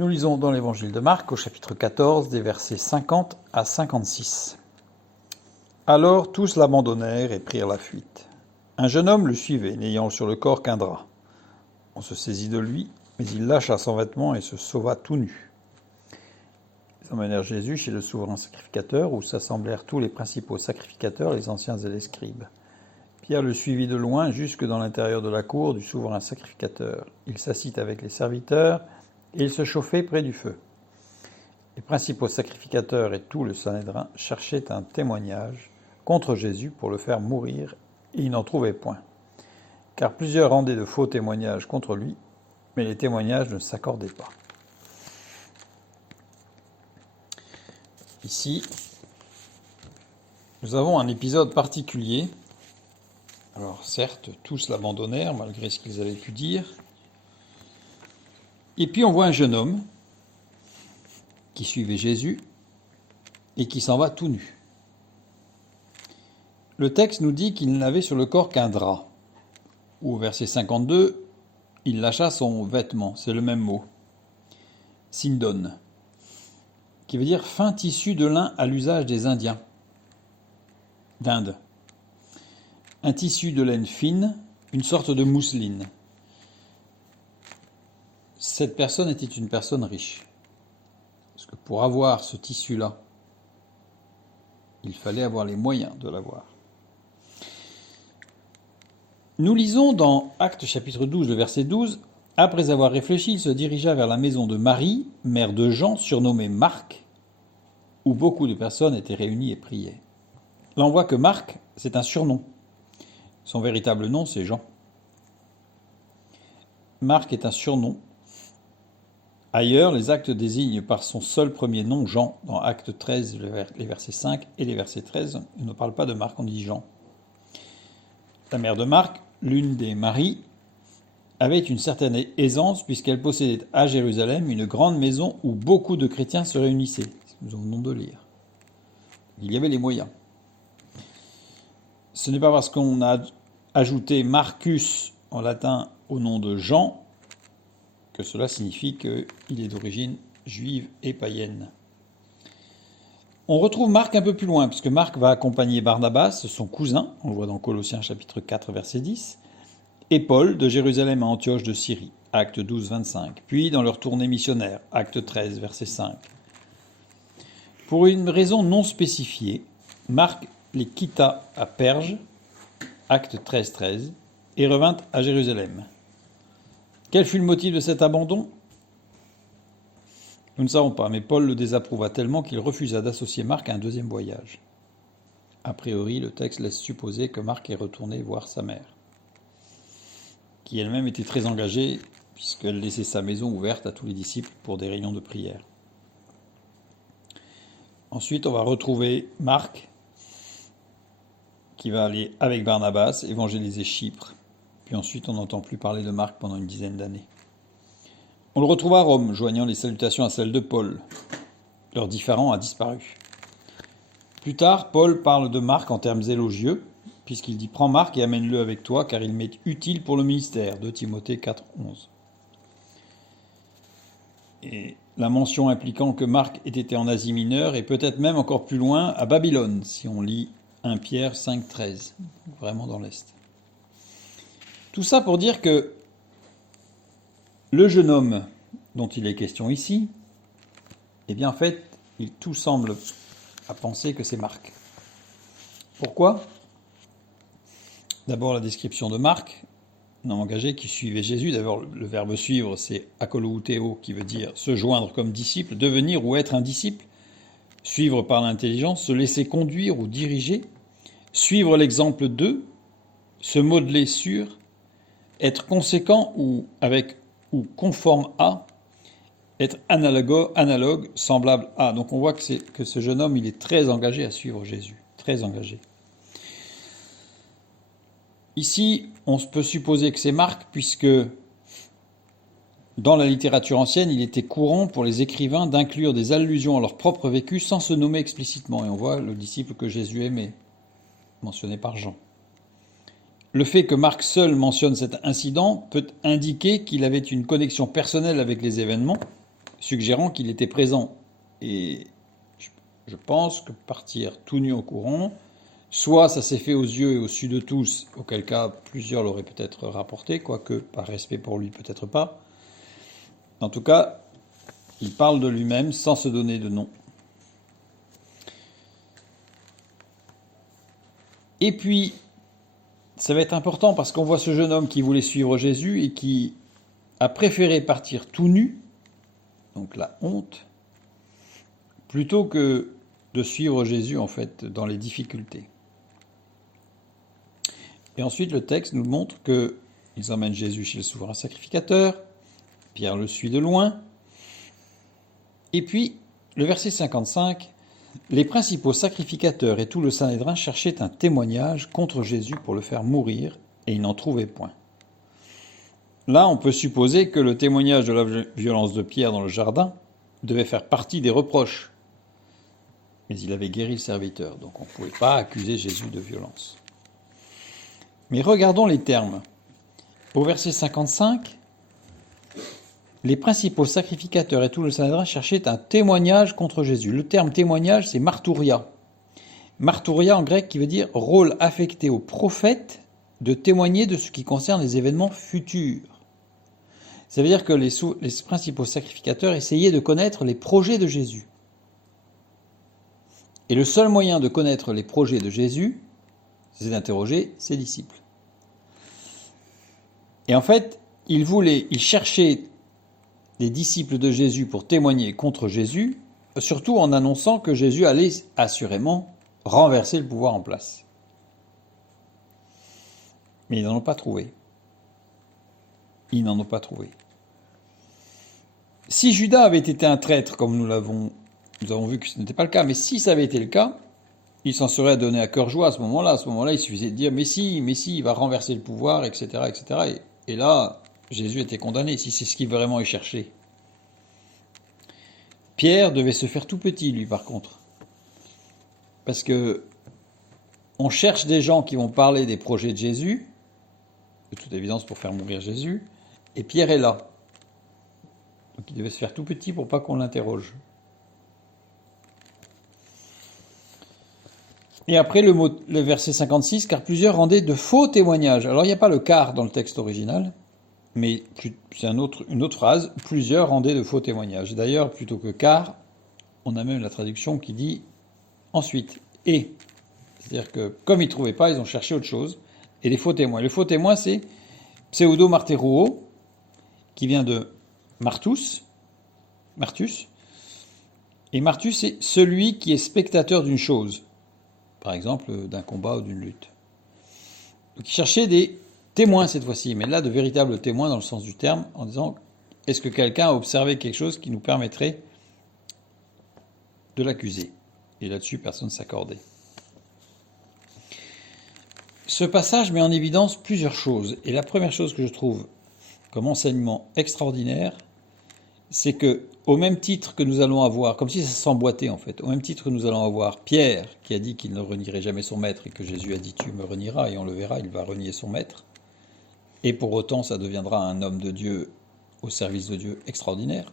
Nous lisons dans l'évangile de Marc au chapitre 14 des versets 50 à 56. Alors tous l'abandonnèrent et prirent la fuite. Un jeune homme le suivait, n'ayant sur le corps qu'un drap. On se saisit de lui, mais il lâcha son vêtement et se sauva tout nu. Ils emmenèrent Jésus chez le souverain sacrificateur, où s'assemblèrent tous les principaux sacrificateurs, les anciens et les scribes. Pierre le suivit de loin jusque dans l'intérieur de la cour du souverain sacrificateur. Il s'assit avec les serviteurs, et il se chauffait près du feu. Les principaux sacrificateurs et tout le Sanhédrin cherchaient un témoignage contre Jésus pour le faire mourir, et ils n'en trouvaient point. Car plusieurs rendaient de faux témoignages contre lui, mais les témoignages ne s'accordaient pas. Ici, nous avons un épisode particulier. Alors certes, tous l'abandonnèrent, malgré ce qu'ils avaient pu dire. Et puis on voit un jeune homme qui suivait Jésus et qui s'en va tout nu. Le texte nous dit qu'il n'avait sur le corps qu'un drap. Ou au verset 52, il lâcha son vêtement, c'est le même mot. Sindon, qui veut dire fin tissu de lin à l'usage des Indiens d'Inde. Un tissu de laine fine, une sorte de mousseline. Cette personne était une personne riche. Parce que pour avoir ce tissu-là, il fallait avoir les moyens de l'avoir. Nous lisons dans Actes chapitre 12, le verset 12, « Après avoir réfléchi, il se dirigea vers la maison de Marie, mère de Jean, surnommée Marc, où beaucoup de personnes étaient réunies et priaient. » Là, on voit que Marc, c'est un surnom. Son véritable nom, c'est Jean. Marc est un surnom. Ailleurs, les actes désignent par son seul premier nom Jean. Dans Acte 13, les versets 5 et les versets 13, on ne parle pas de Marc, on dit Jean. La mère de Marc, l'une des Maries, avait une certaine aisance puisqu'elle possédait à Jérusalem une grande maison où beaucoup de chrétiens se réunissaient. Nous venons de lire. Il y avait les moyens. Ce n'est pas parce qu'on a ajouté Marcus en latin au nom de Jean que cela signifie qu'il est d'origine juive et païenne. On retrouve Marc un peu plus loin, puisque Marc va accompagner Barnabas, son cousin, on le voit dans Colossiens chapitre 4, verset 10, et Paul de Jérusalem à Antioche de Syrie, acte 12, 25, puis dans leur tournée missionnaire, acte 13, verset 5. Pour une raison non spécifiée, Marc les quitta à Perge, acte 13, 13, et revint à Jérusalem. Quel fut le motif de cet abandon ? Nous ne savons pas, mais Paul le désapprouva tellement qu'il refusa d'associer Marc à un deuxième voyage. A priori, le texte laisse supposer que Marc est retourné voir sa mère, qui elle-même était très engagée, puisqu'elle laissait sa maison ouverte à tous les disciples pour des réunions de prière. Ensuite, on va retrouver Marc, qui va aller avec Barnabas évangéliser Chypre. Puis ensuite, on n'entend plus parler de Marc pendant une dizaine d'années. On le retrouve à Rome, joignant les salutations à celles de Paul. Leur différend a disparu. Plus tard, Paul parle de Marc en termes élogieux, puisqu'il dit « Prends Marc et amène-le avec toi, car il m'est utile pour le ministère » de Timothée 4, 11. Et la mention impliquant que Marc ait été en Asie mineure, et peut-être même encore plus loin, à Babylone, si on lit 1 Pierre 5, 13, vraiment dans l'Est. Tout ça pour dire que le jeune homme dont il est question ici, eh bien en fait, tout semble à penser que c'est Marc. Pourquoi ? D'abord la description de Marc, un homme engagé qui suivait Jésus. D'abord le verbe suivre, c'est akolouteo, qui veut dire se joindre comme disciple, devenir ou être un disciple, suivre par l'intelligence, se laisser conduire ou diriger, suivre l'exemple d'eux, se modeler sur, être conséquent ou avec ou conforme à, être analogue, semblable à. Donc on voit que ce jeune homme, il est très engagé à suivre Jésus, très engagé. Ici, on peut supposer que c'est Marc, puisque dans la littérature ancienne, il était courant pour les écrivains d'inclure des allusions à leur propre vécu sans se nommer explicitement. Et on voit le disciple que Jésus aimait, mentionné par Jean. Le fait que Marc seul mentionne cet incident peut indiquer qu'il avait une connexion personnelle avec les événements, suggérant qu'il était présent. Et je pense que partir tout nu au courant, soit ça s'est fait aux yeux et au su de tous, auquel cas plusieurs l'auraient peut-être rapporté, quoique par respect pour lui peut-être pas. En tout cas, il parle de lui-même sans se donner de nom. Et puis, ça va être important parce qu'on voit ce jeune homme qui voulait suivre Jésus et qui a préféré partir tout nu, donc la honte, plutôt que de suivre Jésus en fait dans les difficultés. Et ensuite le texte nous montre qu'ils emmènent Jésus chez le souverain sacrificateur, Pierre le suit de loin, et puis le verset 55, les principaux sacrificateurs et tout le Sanhédrin cherchaient un témoignage contre Jésus pour le faire mourir, et ils n'en trouvaient point. Là, on peut supposer que le témoignage de la violence de Pierre dans le jardin devait faire partie des reproches. Mais il avait guéri le serviteur, donc on ne pouvait pas accuser Jésus de violence. Mais regardons les termes. Au verset 55, les principaux sacrificateurs et tout le Sanhédrin cherchaient un témoignage contre Jésus. Le terme témoignage, c'est martouria. Martouria en grec qui veut dire rôle affecté au prophète de témoigner de ce qui concerne les événements futurs. Ça veut dire que les principaux sacrificateurs essayaient de connaître les projets de Jésus. Et le seul moyen de connaître les projets de Jésus, c'est d'interroger ses disciples. Et en fait, ils cherchaient des disciples de Jésus pour témoigner contre Jésus, surtout en annonçant que Jésus allait assurément renverser le pouvoir en place. Mais ils n'en ont pas trouvé. Ils n'en ont pas trouvé. Si Judas avait été un traître, comme nous avons vu que ce n'était pas le cas, mais si ça avait été le cas, il s'en serait donné à cœur joie à ce moment-là. À ce moment-là, il suffisait de dire mais si, il va renverser le pouvoir, etc., etc. Et là, Jésus était condamné, si c'est ce qu'il vraiment cherchait. Pierre devait se faire tout petit, lui, par contre. Parce que on cherche des gens qui vont parler des projets de Jésus, de toute évidence pour faire mourir Jésus, et Pierre est là. Donc il devait se faire tout petit pour pas qu'on l'interroge. Et après le verset 56, car plusieurs rendaient de faux témoignages. Alors il n'y a pas le car dans le texte original, mais c'est une autre phrase, plusieurs rendaient de faux témoignages. D'ailleurs, plutôt que car, on a même la traduction qui dit ensuite, et. C'est-à-dire que comme ils ne trouvaient pas, ils ont cherché autre chose. Et les faux témoins. Les faux témoins, c'est pseudo-marterouo, qui vient de Martus. Et Martus, c'est celui qui est spectateur d'une chose. Par exemple, d'un combat ou d'une lutte. Donc ils cherchaient des témoins cette fois-ci, mais là de véritables témoins dans le sens du terme, en disant est-ce que quelqu'un a observé quelque chose qui nous permettrait de l'accuser? Et là-dessus, personne ne s'accordait. Ce passage met en évidence plusieurs choses. Et la première chose que je trouve comme enseignement extraordinaire, c'est que, au même titre que nous allons avoir, comme si ça s'emboîtait en fait, au même titre que nous allons avoir Pierre qui a dit qu'il ne renierait jamais son maître et que Jésus a dit tu me renieras, et on le verra, il va renier son maître. Et pour autant, ça deviendra un homme de Dieu au service de Dieu extraordinaire.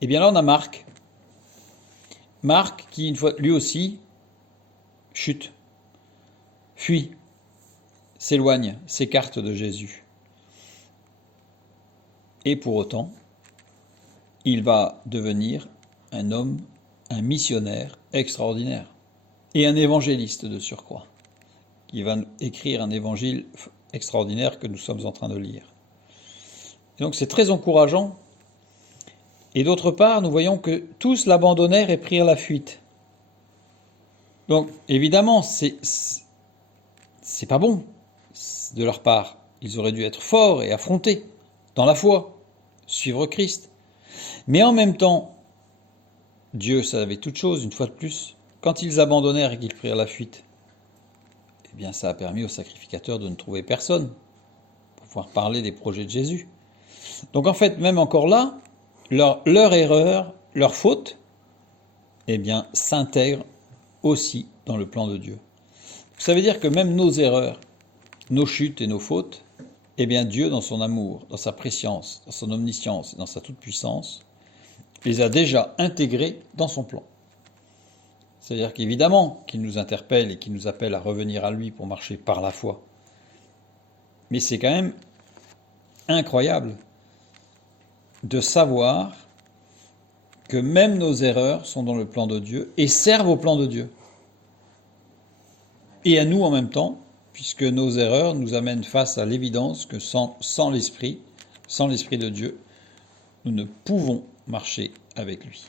Et bien là, on a Marc. Marc qui, une fois, lui aussi, chute, fuit, s'éloigne, s'écarte de Jésus. Et pour autant, il va devenir un homme, un missionnaire extraordinaire. Et un évangéliste de surcroît, qui va écrire un évangile extraordinaire que nous sommes en train de lire. Et donc c'est très encourageant. Et d'autre part, nous voyons que tous l'abandonnèrent et prirent la fuite. Donc évidemment, c'est pas bon de leur part. Ils auraient dû être forts et affrontés dans la foi, suivre Christ. Mais en même temps, Dieu savait toutes choses, une fois de plus. Quand ils abandonnèrent et qu'ils prirent la fuite, eh bien ça a permis aux sacrificateurs de ne trouver personne pour pouvoir parler des projets de Jésus. Donc en fait, même encore là, leur erreur, leur faute, eh bien, s'intègre aussi dans le plan de Dieu. Ça veut dire que même nos erreurs, nos chutes et nos fautes, eh bien Dieu, dans son amour, dans sa préscience, dans son omniscience, dans sa toute-puissance, les a déjà intégrés dans son plan. C'est-à-dire qu'évidemment qu'il nous interpelle et qu'il nous appelle à revenir à lui pour marcher par la foi. Mais c'est quand même incroyable de savoir que même nos erreurs sont dans le plan de Dieu et servent au plan de Dieu. Et à nous en même temps, puisque nos erreurs nous amènent face à l'évidence que sans l'Esprit de Dieu, nous ne pouvons marcher avec lui.